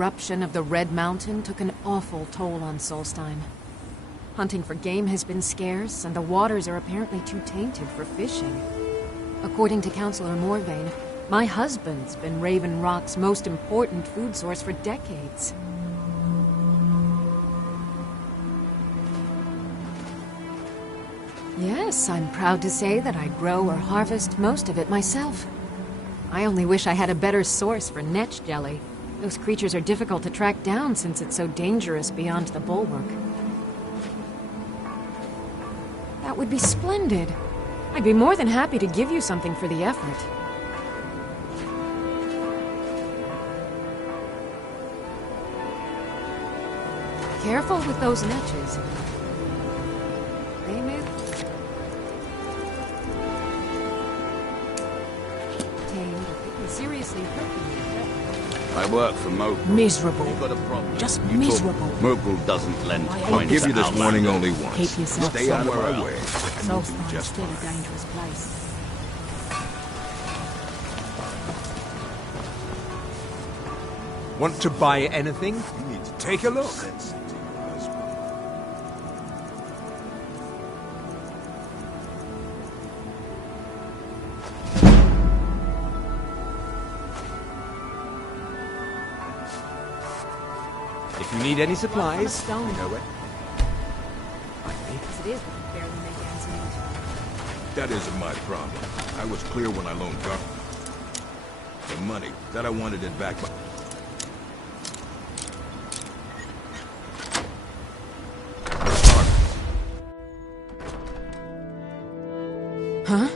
eruption of the Red Mountain took an awful toll on Solstein. Hunting for game has been scarce, and the waters are apparently too tainted for fishing. According to Counselor Morvain, my husband's been Raven Rock's most important food source for decades. Yes, I'm proud to say that I grow or harvest most of it myself. I only wish I had a better source for netch jelly. Those creatures are difficult to track down since it's so dangerous beyond the bulwark. That would be splendid. I'd be more than happy to give you something for the effort. Careful with those netches. They may... tamed, it can seriously hurt you. I work for Mokel. Miserable. You got a problem? Just You miserable. Mokel doesn't lend I coins hate to this. Give you this outlanders. warning only once. Keep yourself Stay out of somewhere my way, else. and you'll be Solstine's just still a fine. dangerous place. Want to buy anything? You need to take a look. If you need any supplies, Stone. you know where. As it is, we can barely make ends meet. That isn't my problem. I was clear when I loaned Gar. The money that I wanted it back. Huh?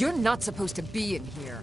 You're not supposed to be in here.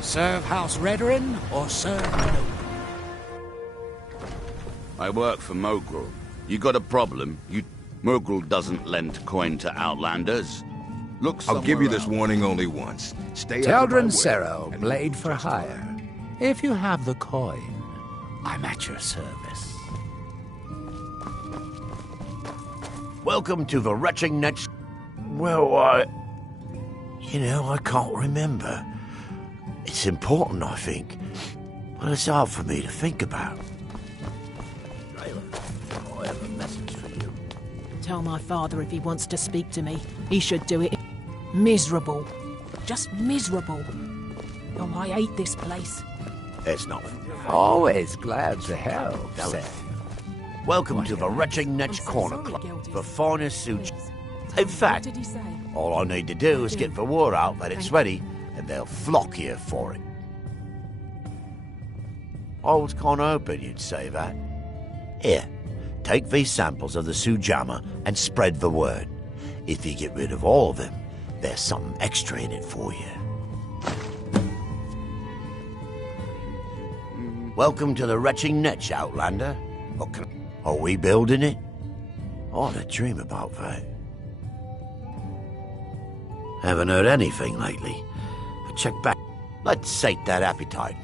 Serve House Redoran or serve no? I work for Mogrul. You got a problem? Mogrul doesn't lend coin to outlanders. Look I'll give you somewhere this else. warning only once. Stay out of my way, Teldrin Sero, and blade for trust hire. If you have the coin, I'm at your service. Welcome to the retching next... Well, you know, I can't remember. It's important, I think. But it's hard for me to think about. Raylan, I have a message for you. Tell my father if he wants to speak to me, he should do it. Miserable. Just miserable. Oh, I hate this place. It's not... Always glad to help, sir. Welcome to the Retching Netch Corner Club, the finest suit... In fact, What did he say? all I need to do is get the word out that it's ready, and they'll flock here for it. I was kind of hoping you'd say that. Here, take these samples of the Sujama and spread the word. If you get rid of all of them, there's something extra in it for you. Welcome to the Retching Netch, Outlander. Are we building it? I had a dream about that. Haven't heard anything lately. Check back. Let's sate that appetite,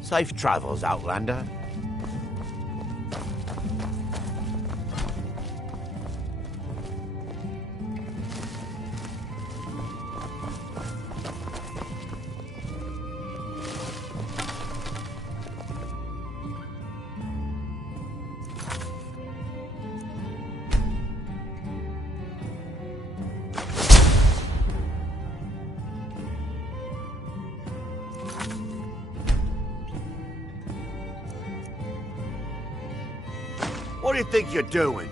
Safe travels, Outlander. What do you think you're doing?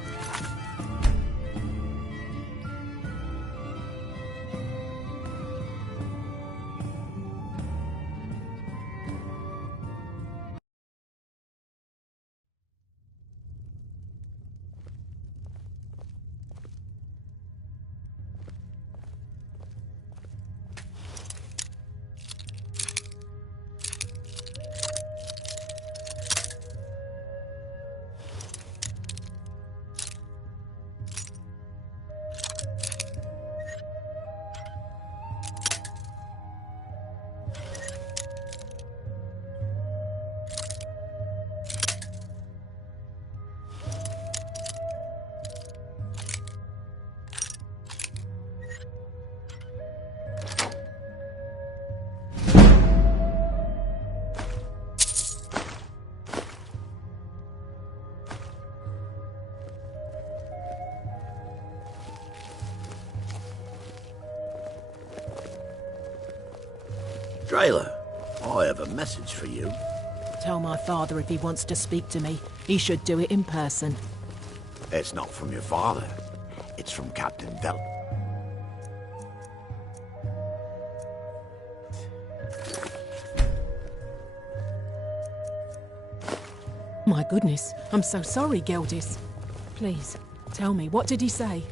Drayla, I have a message for you. Tell my father if he wants to speak to me, he should do it in person. It's not from your father. It's from Captain Velt. My goodness, I'm so sorry, Geldis. Please, tell me, what did he say?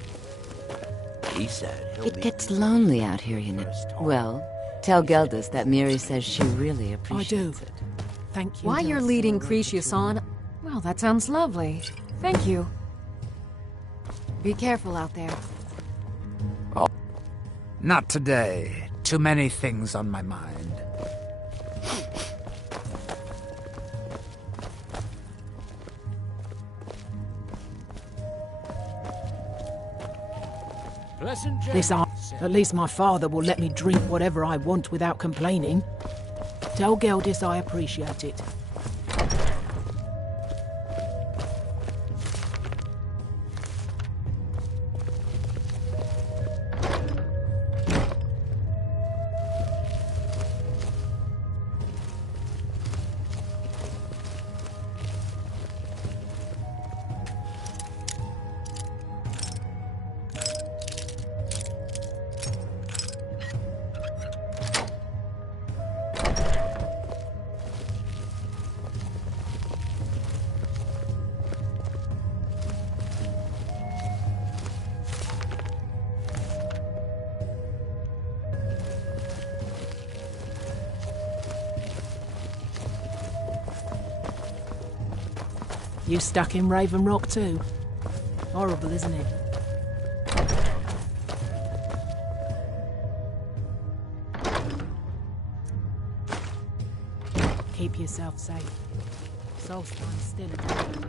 He said he'll It meet gets you lonely out here, you know. first time. Well, tell Geldis that Miri says she really I do. appreciates it. Thank you. Why you're Geldis. leading Cretius on? Well, that sounds lovely. Thank you. Be careful out there. Not today. Too many things on my mind. At least my father will let me drink whatever I want without complaining. Tell Geldis I appreciate it. You stuck in Raven Rock too? Horrible, isn't it? Keep yourself safe. Solstine's still a day.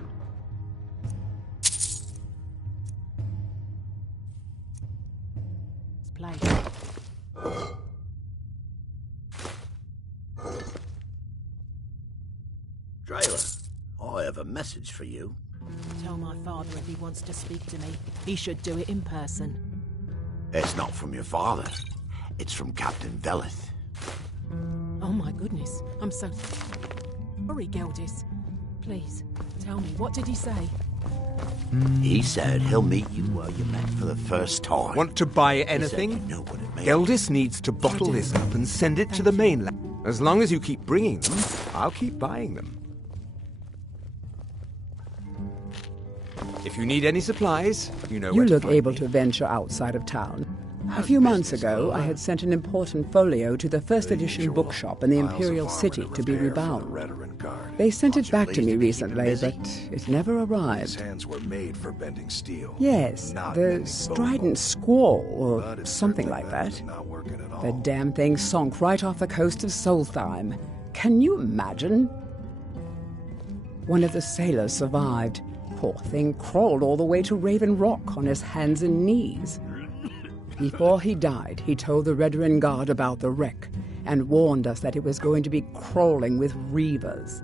This place. Drayla, I have a message for you. Tell my father if he wants to speak to me. He should do it in person. It's not from your father. It's from Captain Velith. Oh my goodness, I'm so sorry, Geldis. Please, tell me, what did he say? He said he'll meet you where you met for the first time. Want to buy He said anything? you know what it means. Geldis needs to bottle this up and send it to the mainland. As long as you keep bringing them, I'll keep buying them. If you need any supplies, you know You where to look find able me. to venture outside of town. A few months ago, I had sent an important folio to the first edition bookshop in the Imperial City to be rebound. They sent it back to me recently, but it never arrived. Hands were made for bending steel. Yes, the Strident Squall, or something like that. The damn thing sunk right off the coast of Solstheim. Can you imagine? One of the sailors survived. Poor thing crawled all the way to Raven Rock on his hands and knees. Before he died, he told the Redoran Guard about the wreck and warned us that it was going to be crawling with reavers.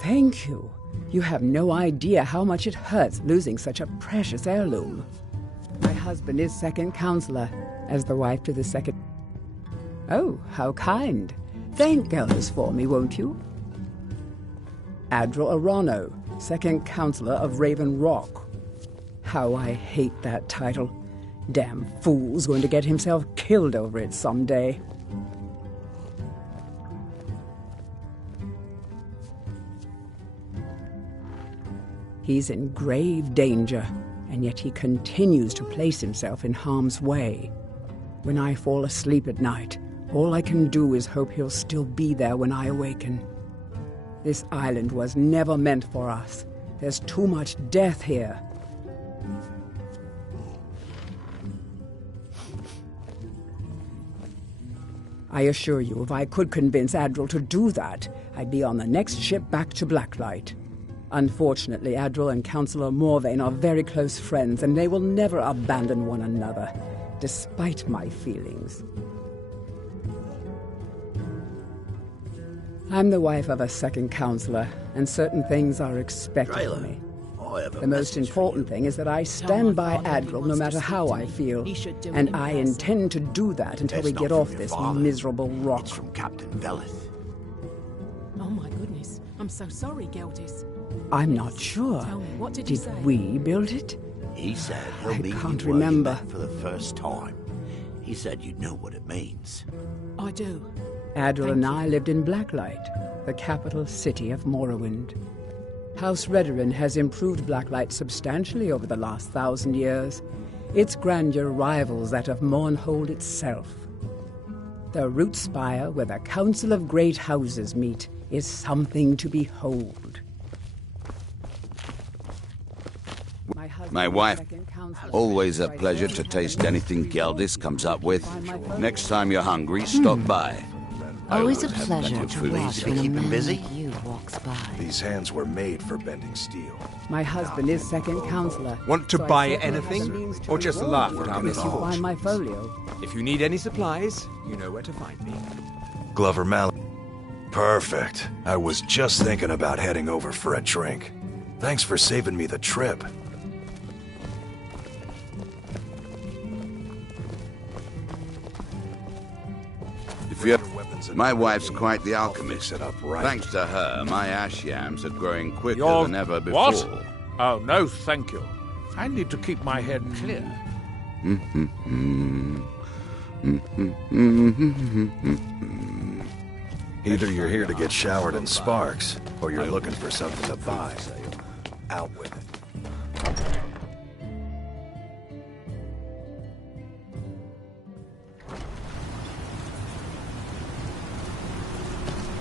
Thank you. You have no idea how much it hurts losing such a precious heirloom. My husband is second counselor, as the wife to the second... Oh, how kind. Thank Geldis for me, won't you? Adral Arano, second counselor of Raven Rock. How I hate that title. Damn fool's going to get himself killed over it someday. He's in grave danger, and yet he continues to place himself in harm's way. When I fall asleep at night, all I can do is hope he'll still be there when I awaken. This island was never meant for us. There's too much death here. I assure you, if I could convince Adral to do that, I'd be on the next ship back to Blacklight. Unfortunately, Adral and Councillor Morvain are very close friends, and they will never abandon one another, despite my feelings. I'm the wife of a second counselor, and certain things are expected of me. The most important thing is that I stand by Adral no matter how I feel, and I intend to do that until we get off this miserable rock. It's from Captain Velith. Oh my goodness, I'm so sorry, Geldis. I'm not sure. Tell me, what did he say? We build it? He said he'll I meet can't you where you remember. met for the first time. He said you'd know what it means. I do. Adil and I lived in Blacklight, the capital city of Morrowind. House Redoran has improved Blacklight substantially over the last 1,000 years. Its grandeur rivals that of Mournhold itself. The root spire where the Council of Great Houses meet is something to behold. My wife, always a pleasure to taste anything Geldis comes up with. Next time you're hungry, stop by. Always a have pleasure plenty of to food. watch when a man like you walks by. These hands were made for bending steel. My husband is second counselor. Want to so I buy certainly have the anything? means to Or just reward laugh you at our if you misfortune? find my folio. If you need any supplies, you know where to find me. Glover Mallet. Perfect. I was just thinking about heading over for a drink. Thanks for saving me the trip. If you My wife's quite the I'll alchemist. fix it up right. Thanks to her, my ash yams are growing quicker You're- than ever before. What? Oh, no, thank you. I need to keep my head clear. Either you're here to get showered in sparks, or you're looking for something to buy. Out with it.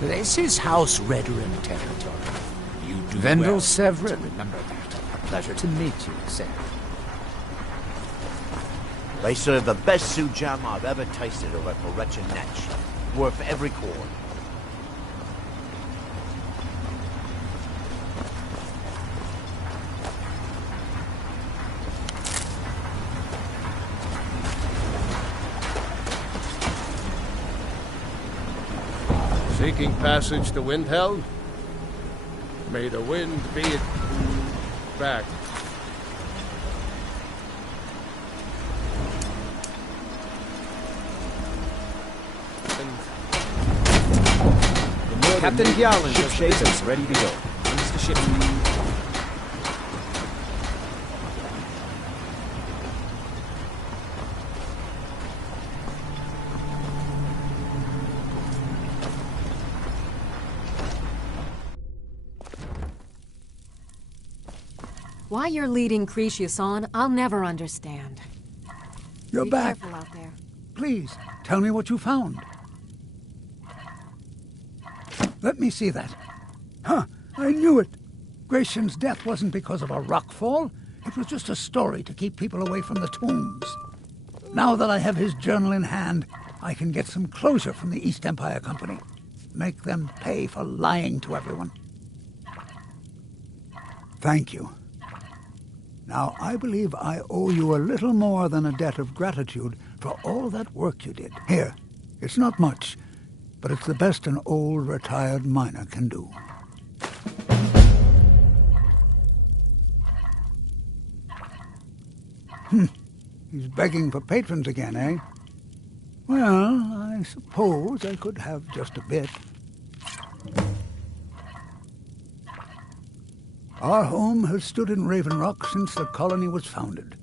This is House Redoran territory. You do Vendel well Severin. to remember that. A pleasure to meet you, sir. They serve the best sujam I've ever tasted over at Wretched Netch. Worth every coin. Seeking passage to Windhelm? May the wind be it back. Captain Gjalland of Shatus, ready to go. When's the ship? Why you're leading Cretius on, I'll never understand. You're Be back. careful out there. Please, tell me what you found. Let me see that. Huh, I knew it. Gratian's death wasn't because of a rock fall. It was just a story to keep people away from the tombs. Now that I have his journal in hand, I can get some closure from the East Empire Company. Make them pay for lying to everyone. Thank you. Now, I believe I owe you a little more than a debt of gratitude for all that work you did. Here, it's not much, but it's the best an old, retired miner can do. He's begging for patrons again, eh? Well, I suppose I could have just a bit. Our home has stood in Raven Rock since the colony was founded.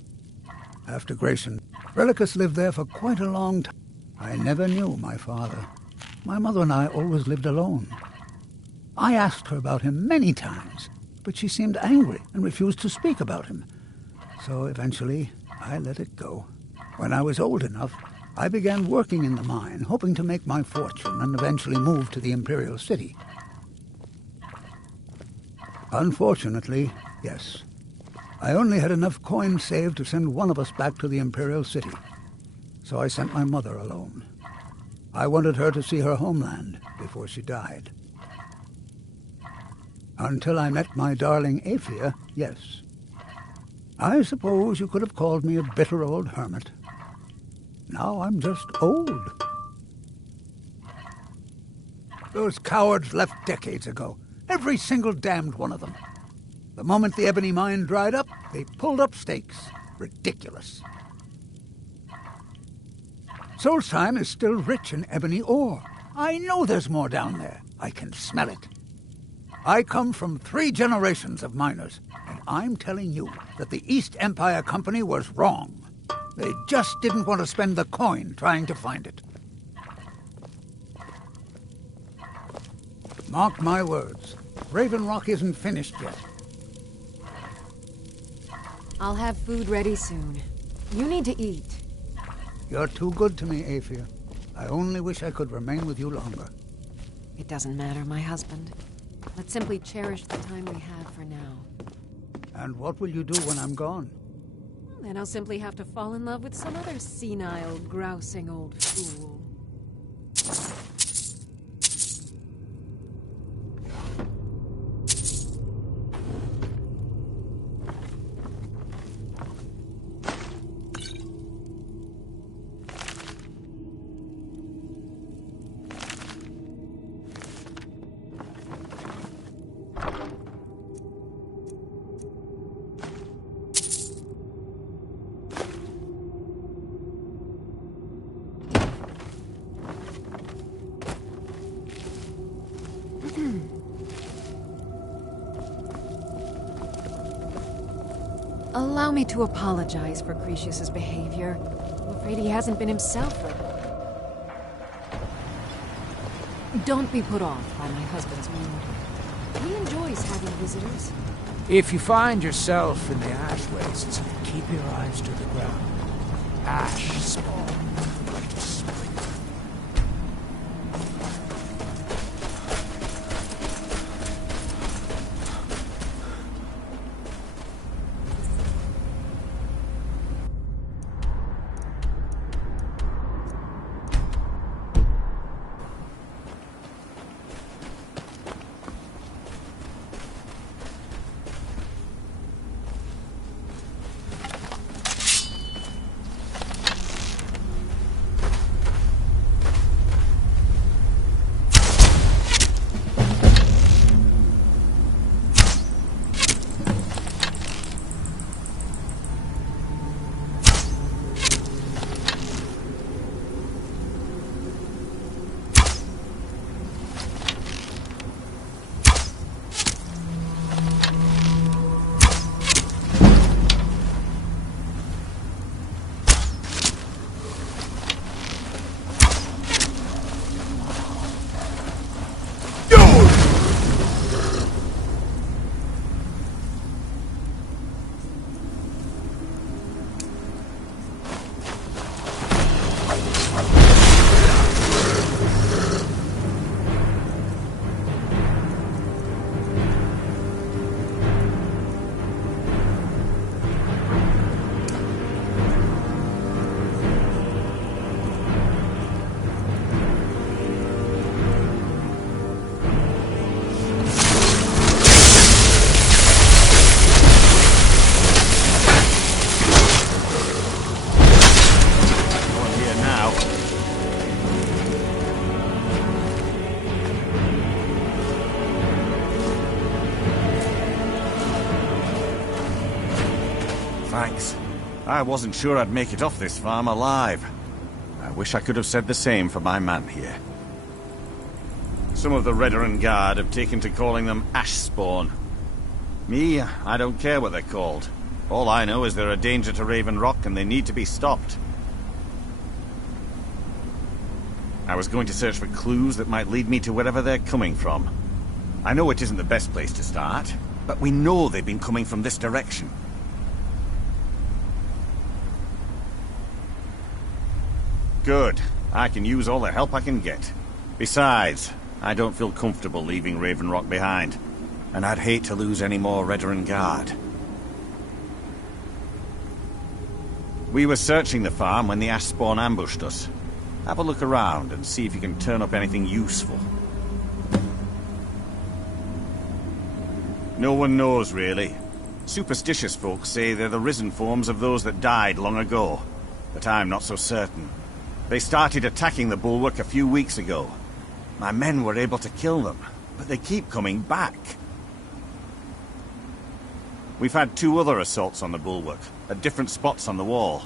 After Grayson, Relicus lived there for quite a long time. I never knew my father. My mother and I always lived alone. I asked her about him many times, but she seemed angry and refused to speak about him. So eventually, I let it go. When I was old enough, I began working in the mine, hoping to make my fortune and eventually move to the Imperial City. Unfortunately, yes. I only had enough coin saved to send one of us back to the Imperial City. So I sent my mother alone. I wanted her to see her homeland before she died. Until I met my darling Aphia, yes. I suppose you could have called me a bitter old hermit. Now I'm just old. Those cowards left decades ago. Every single damned one of them. The moment the ebony mine dried up, they pulled up stakes. Ridiculous. Solstheim is still rich in ebony ore. I know there's more down there. I can smell it. I come from 3 generations of miners, and I'm telling you that the East Empire Company was wrong. They just didn't want to spend the coin trying to find it. Mark my words. Raven Rock isn't finished yet. I'll have food ready soon. You need to eat. You're too good to me, Aethir. I only wish I could remain with you longer. It doesn't matter, my husband. Let's simply cherish the time we have for now. And what will you do when I'm gone? Then I'll simply have to fall in love with some other senile, grousing old fool. Allow me to apologize for Cretius's behavior. I'm afraid he hasn't been himself lately. Don't be put off by my husband's mood. He enjoys having visitors. If you find yourself in the ash wastes, keep your eyes to the ground. Ash spawn. Thanks. I wasn't sure I'd make it off this farm alive. I wish I could have said the same for my man here. Some of the Redoran Guard have taken to calling them ash spawn. Me, I don't care what they're called. All I know is they're a danger to Raven Rock and they need to be stopped. I was going to search for clues that might lead me to wherever they're coming from. I know it isn't the best place to start, but we know they've been coming from this direction. Good. I can use all the help I can get. Besides, I don't feel comfortable leaving Raven Rock behind, and I'd hate to lose any more Redoran Guard. We were searching the farm when the ash spawn ambushed us. Have a look around and see if you can turn up anything useful. No one knows, really. Superstitious folks say they're the risen forms of those that died long ago, but I'm not so certain. They started attacking the bulwark a few weeks ago. My men were able to kill them, but they keep coming back. We've had 2 other assaults on the bulwark, at different spots on the wall.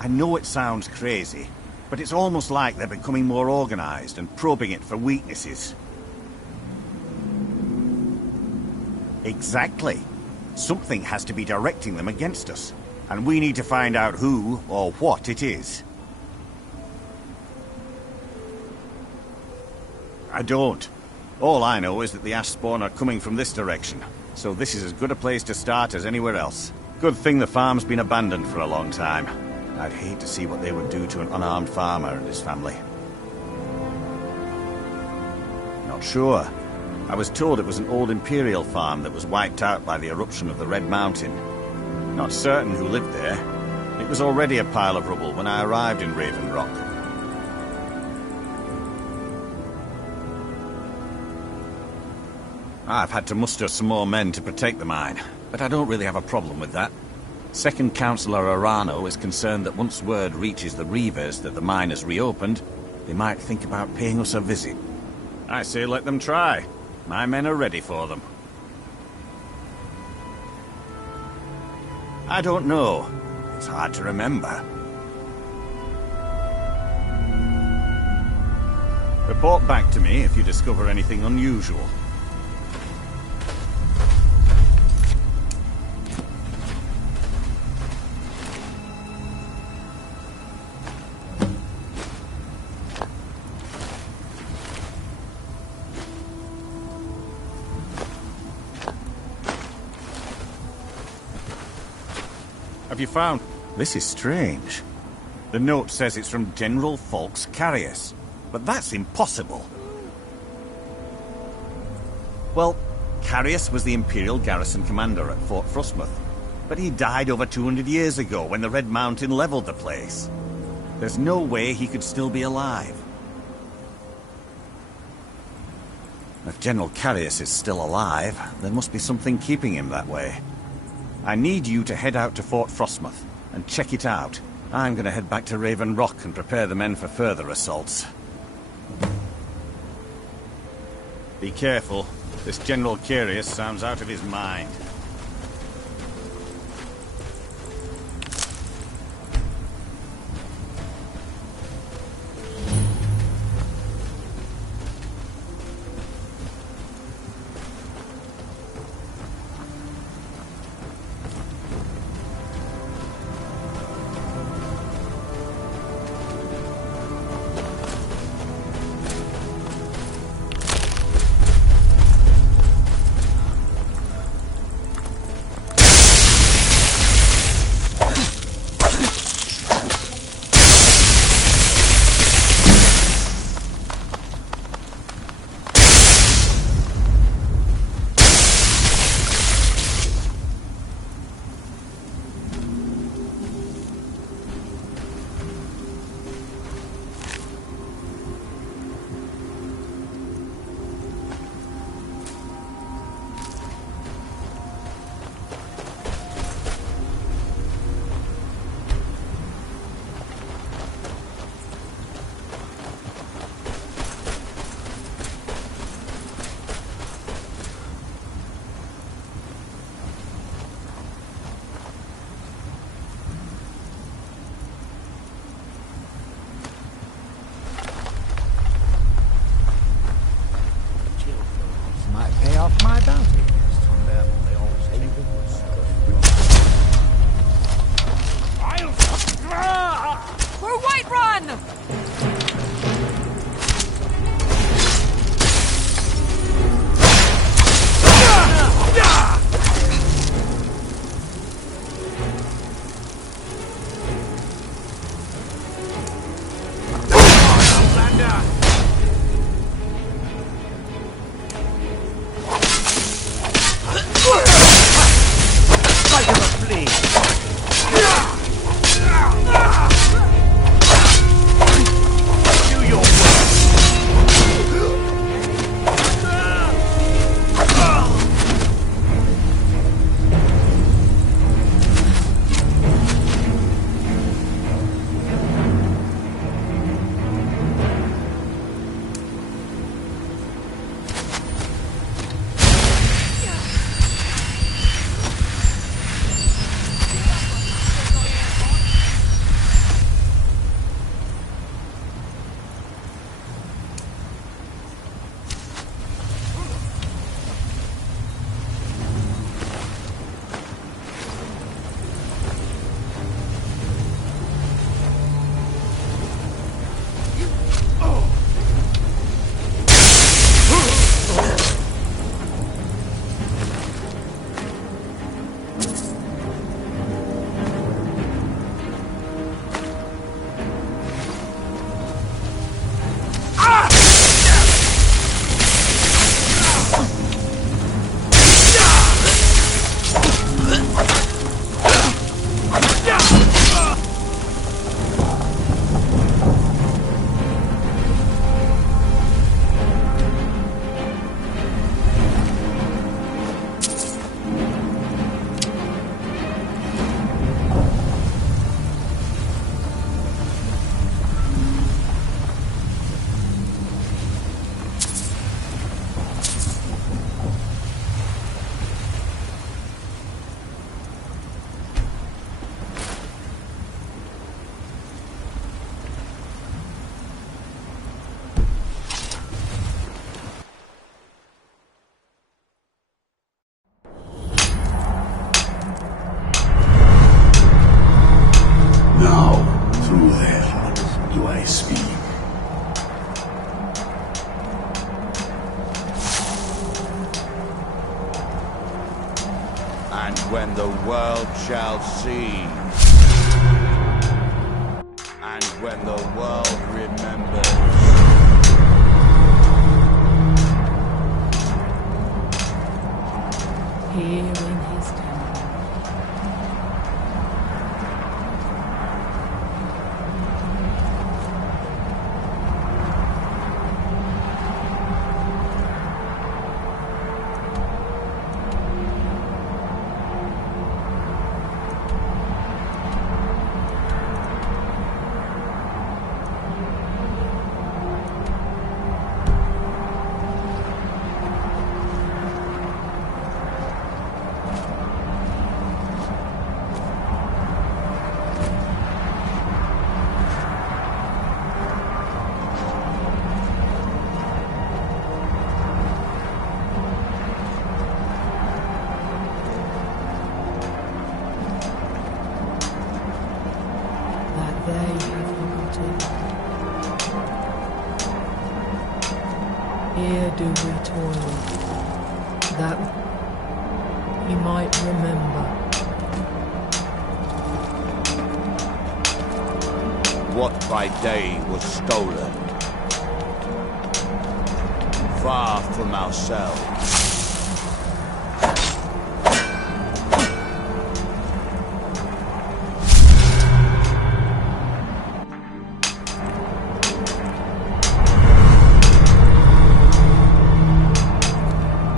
I know it sounds crazy, but it's almost like they're becoming more organized and probing it for weaknesses. Exactly. Something has to be directing them against us, and we need to find out who or what it is. I don't. All I know is that the ash spawn are coming from this direction, so this is as good a place to start as anywhere else. Good thing the farm's been abandoned for a long time. I'd hate to see what they would do to an unarmed farmer and his family. Not sure. I was told it was an old Imperial farm that was wiped out by the eruption of the Red Mountain. Not certain who lived there. It was already a pile of rubble when I arrived in Raven Rock. I've had to muster some more men to protect the mine, but I don't really have a problem with that. Second Councillor Arano is concerned that once word reaches the Reavers that the mine has reopened, they might think about paying us a visit. I say let them try. My men are ready for them. I don't know. It's hard to remember. Report back to me if you discover anything unusual. Have you found... This is strange. The note says it's from General Falks Carius, but that's impossible. Well, Carius was the Imperial garrison commander at Fort Frostmoth, but he died over 200 years ago when the Red Mountain leveled the place. There's no way he could still be alive. If General Carius is still alive, there must be something keeping him that way. I need you to head out to Fort Frostmoth and check it out. I'm going to head back to Raven Rock and prepare the men for further assaults. Be careful. This General Carius sounds out of his mind. speak. And when the world shall see, and when the world remembers. Here in his temple. Here do we toil, that he might remember. What by day was stolen, far from ourselves.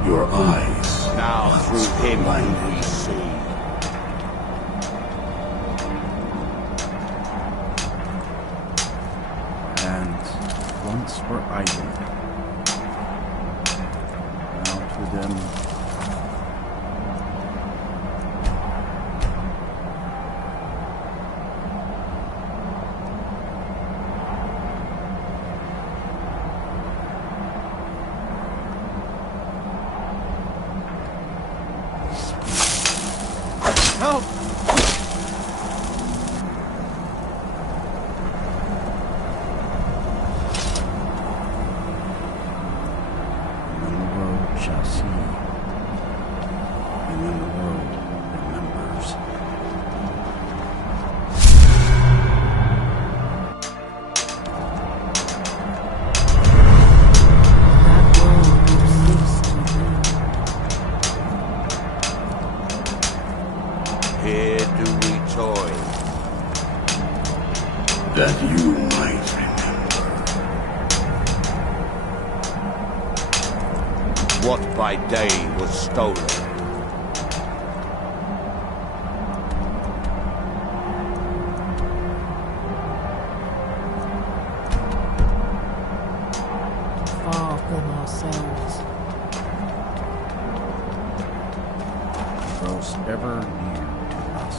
Your eyes. Now through him do we see. And once were idle. Now to them help! when the world shall see, and when the world remembers. That world will cease to be. Here do we toil. That you might remember. What by day was stolen, Far from ourselves. Grows ever near to us.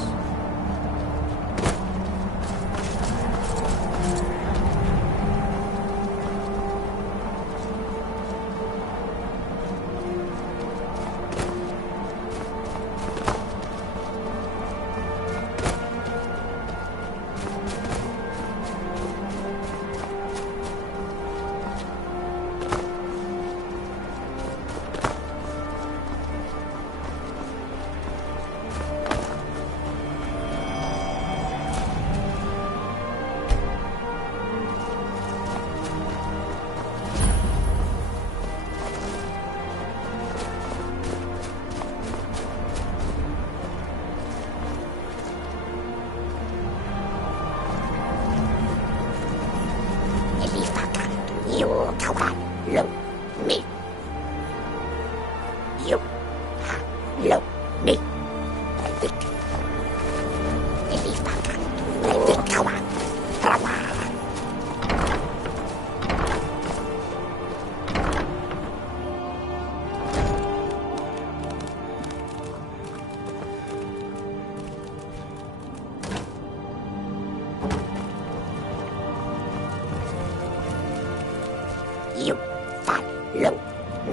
You follow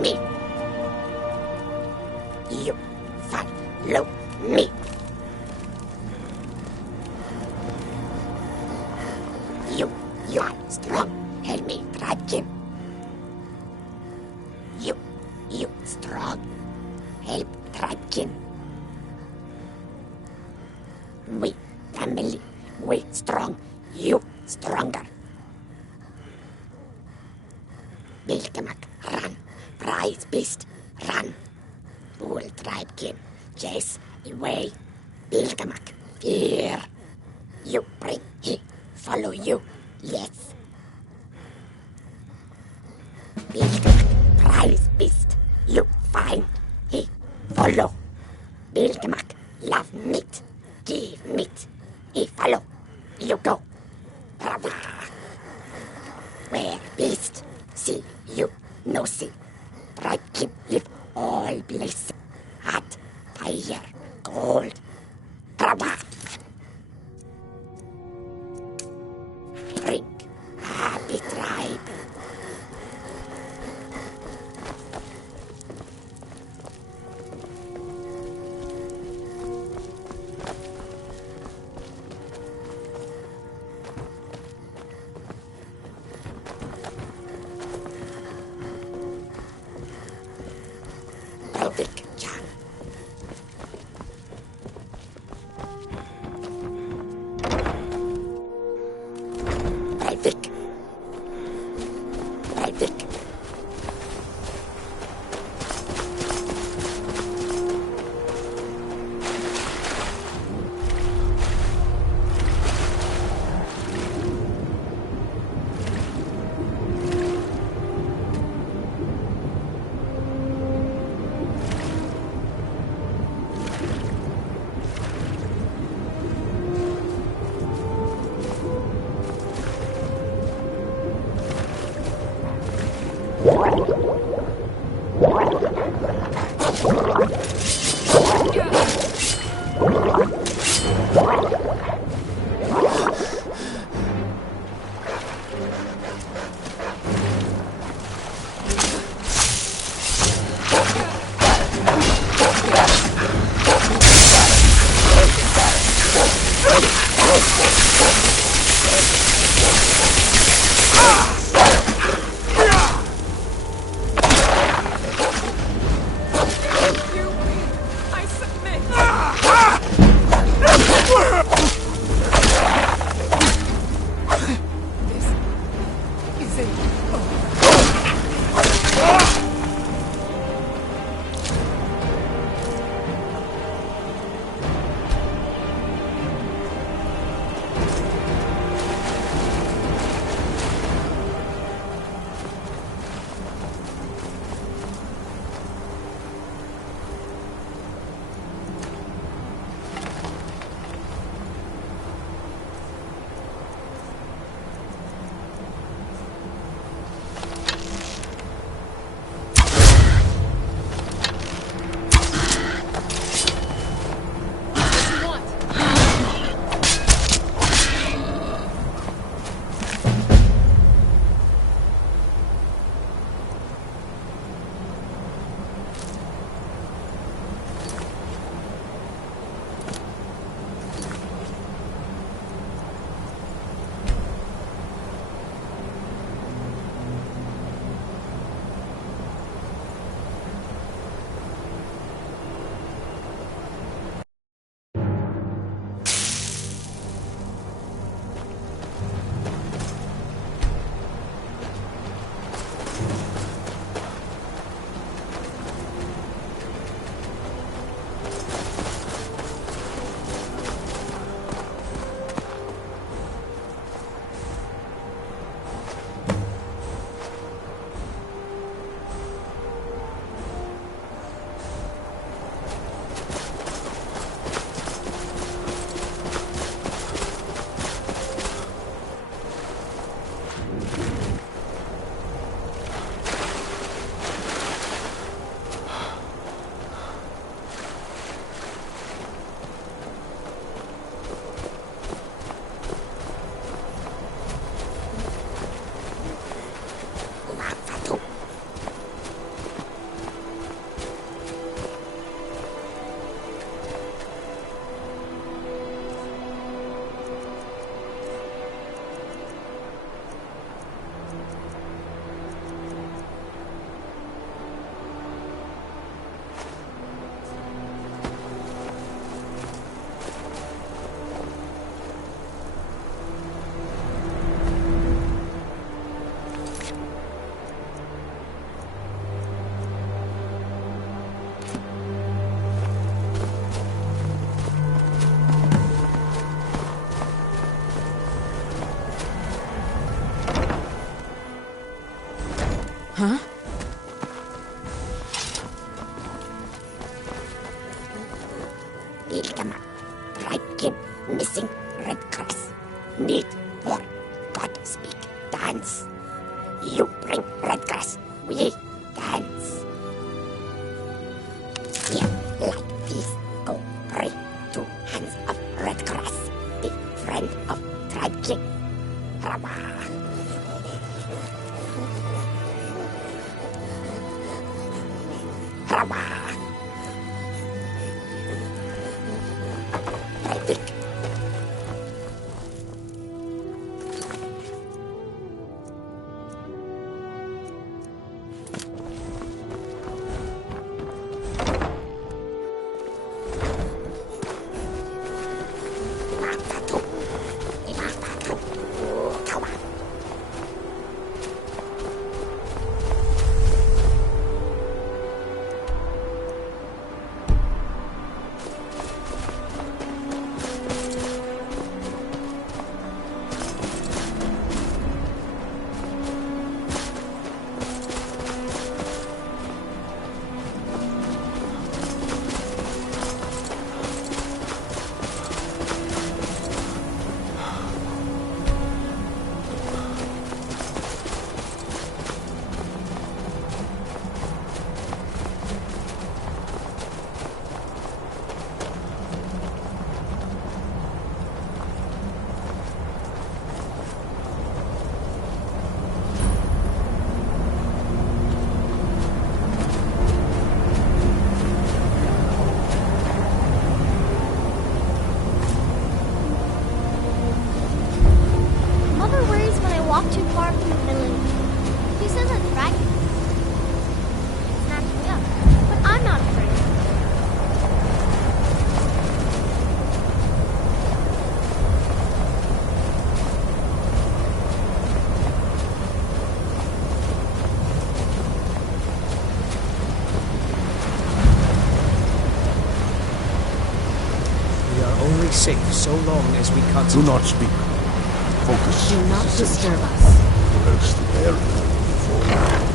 me. You follow me. You strong. Help me, Tradkin. You strong. Help Tradkin. We family. We strong. You stronger. Bilgemak, run. Prize beast, run. Bull Tribekin, chase away. Bilgemak, fear. You bring he, follow you. Yes. Bilgemak, prize beast. You find he, follow. Bilgemak, love meat. Give meat. He follow. You go. Where beast? See you, no see. Right keep live all bliss. Hot, fire, cold. Drink, happy tribe. Huh? Pilgrim, right kid, missing red cross. Need for God speak dance. You bring red cross, we dance. Yeah, like this, go pray to hands of red cross, the friend of tribe king. Rama. Rama. walk too far from the village. He says a dragon snatched me up, but I'm not afraid. We are only safe so long as we concentrate. Do not speak. Focus. Do not disturb us. Else the air will fall.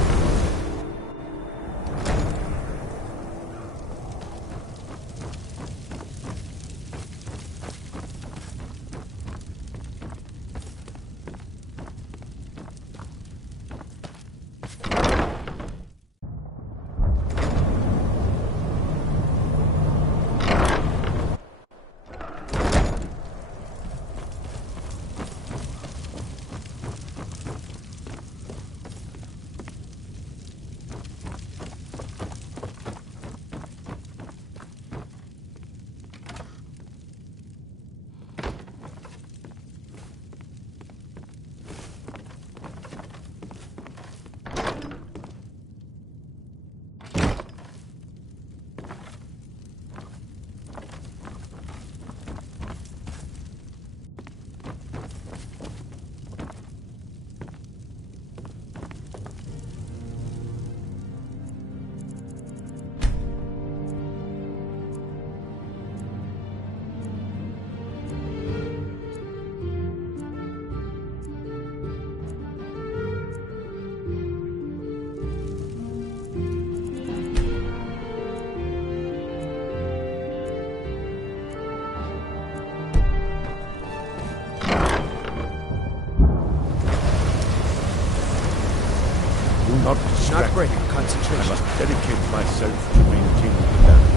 Not break concentration. I must dedicate myself to maintaining the balance.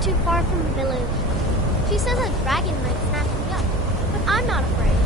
not too far from the village. She says a dragon might snatch me up, but I'm not afraid.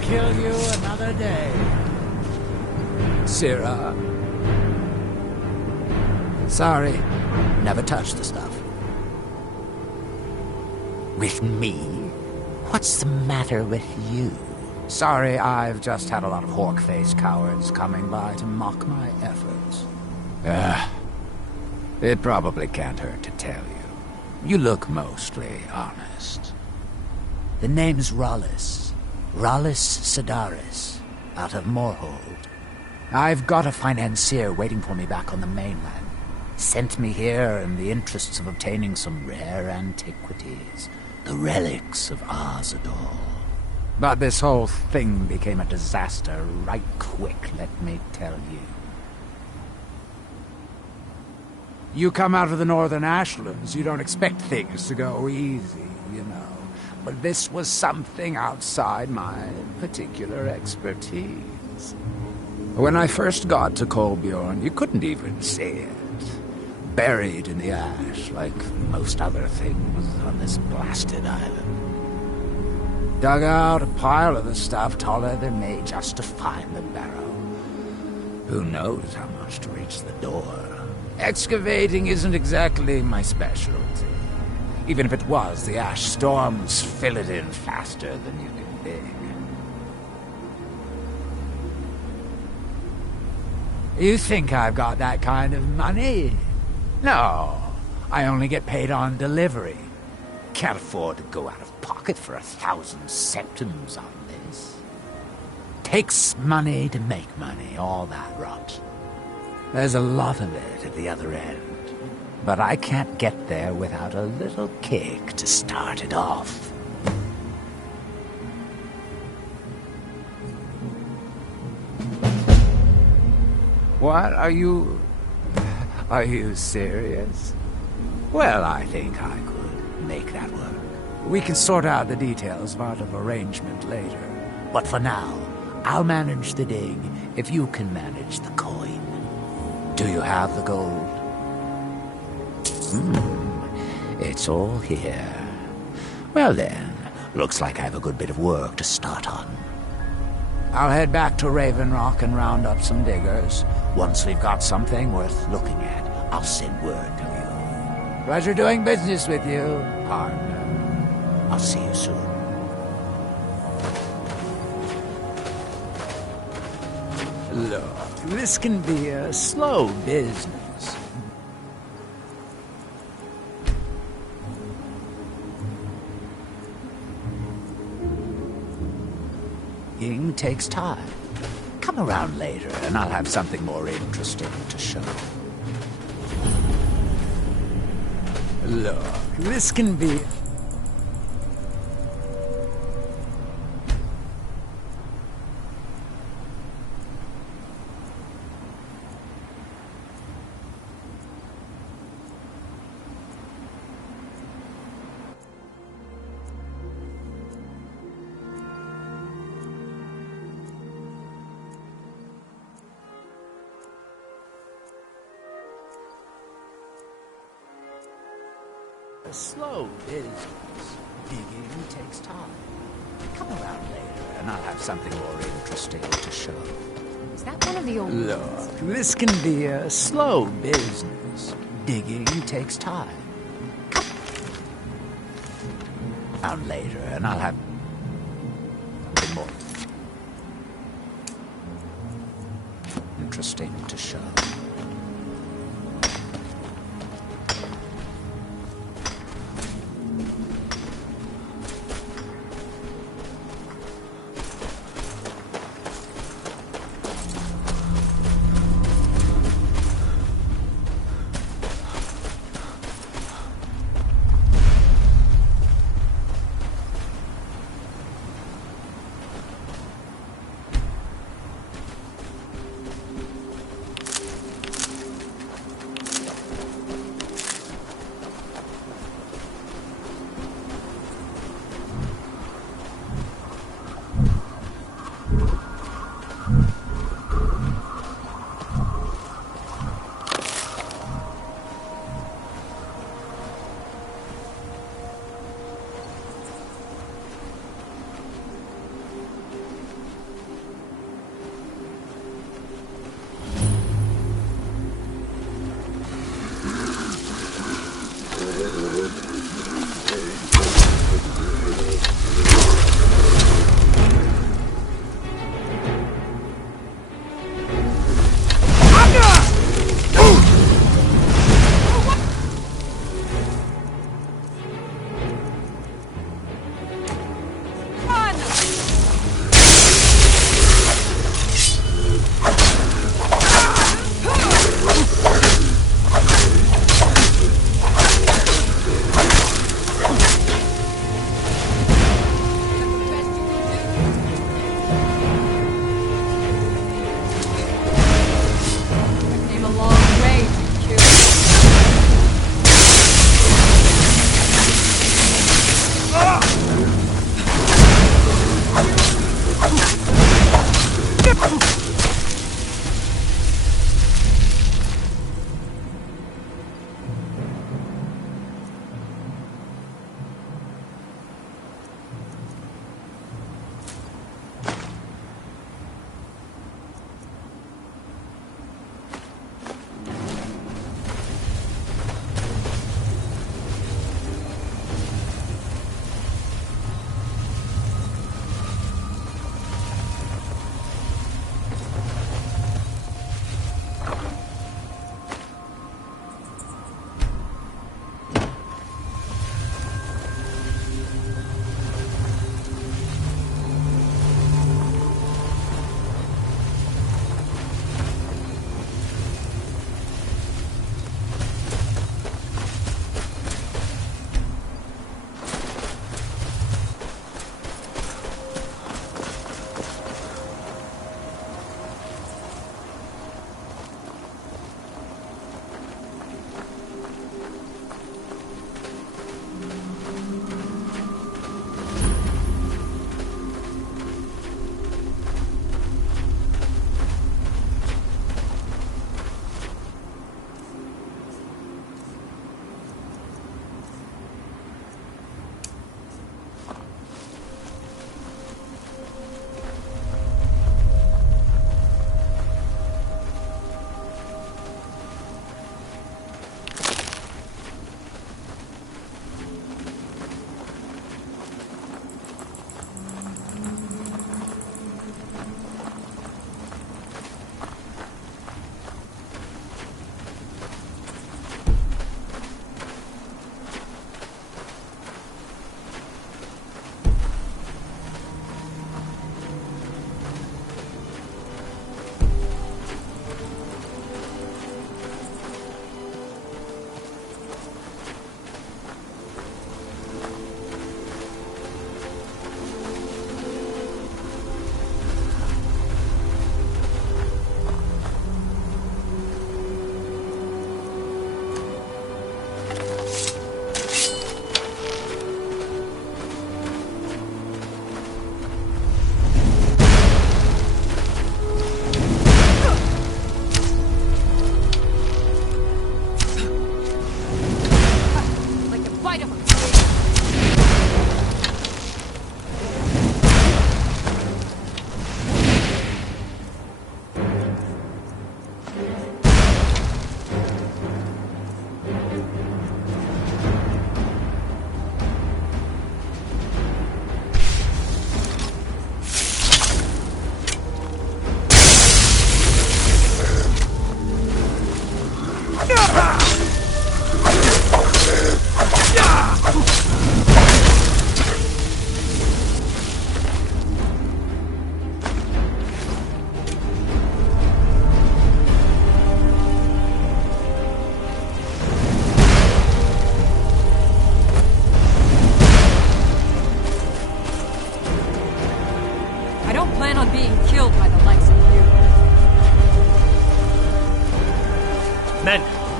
Kill you another day. Sirrah. Sorry, never touched the stuff. With me? What's the matter with you? Sorry, I've just had a lot of hawk-faced cowards coming by to mock my efforts. It probably can't hurt to tell you. You look mostly honest. The name's Rollis. Rollis Sedaris, out of Moorhold. I've got a financier waiting for me back on the mainland. Sent me here in the interests of obtaining some rare antiquities. The relics of Arzador. But this whole thing became a disaster right quick, let me tell you. You come out of the Northern Ashlands, you don't expect things to go easy, you know. But this was something outside my particular expertise. When I first got to Kolbjorn, you couldn't even see it. Buried in the ash, like most other things on this blasted island. Dug out a pile of the stuff taller than me just to find the barrow. Who knows how much to reach the door? Excavating isn't exactly my specialty. Even if it was, the ash storms fill it in faster than you can dig. You think I've got that kind of money? No, I only get paid on delivery. Can't afford to go out of pocket for 1,000 septims on this. Takes money to make money, all that rot. There's a lot of it at the other end. But I can't get there without a little kick to start it off. What? Are you serious? Well, I think I could make that work. We can sort out the details of our arrangement later. But for now, I'll manage the dig if you can manage the coin. Do you have the gold? It's all here. Well then, looks like I have a good bit of work to start on. I'll head back to Raven Rock and round up some diggers. Once we've got something worth looking at, I'll send word to you. Pleasure doing business with you, partner. I'll see you soon. Look, this can be a slow business. Digging takes time. Come around later and I'll have something more interesting to show. Look, this can be... A slow business. Digging takes time. Come around later, and I'll have something more interesting to show. Is that one of the old Look, ones? this can be a slow business. Digging takes time. Come around later, and I'll have something more interesting to show.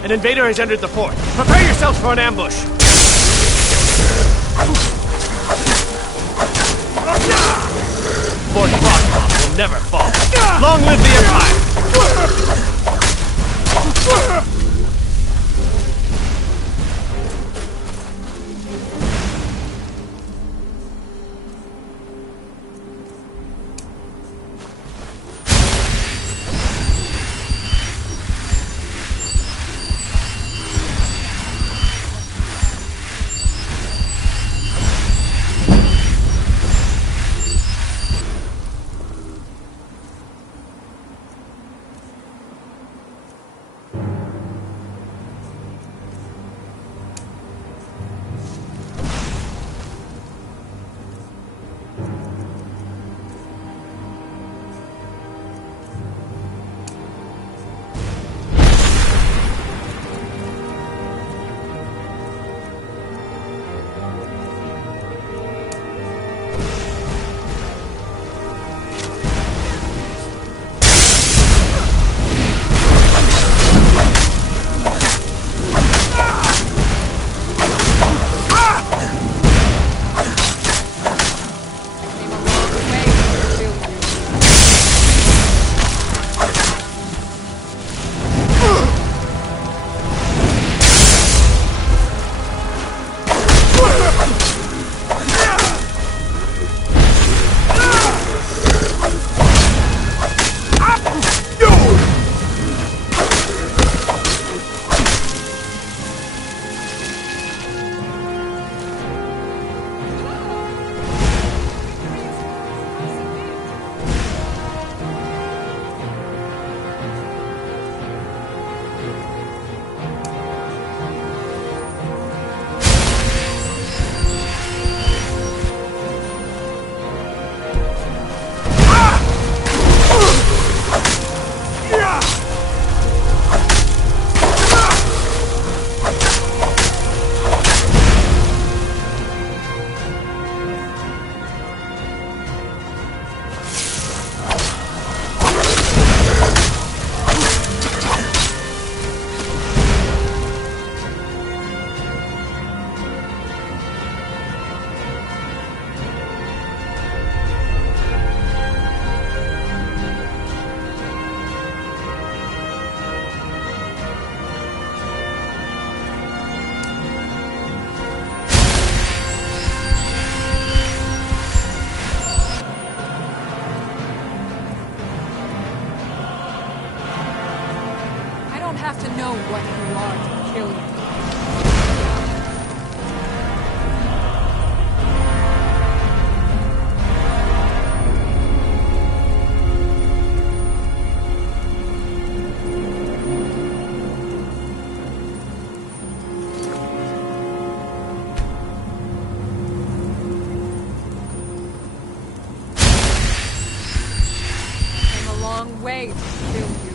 An invader has entered the fort. Prepare yourselves for an ambush. Fort Frostmoth will never fall. Long live the Empire! have to know what you are to kill you. Came a long way to kill you.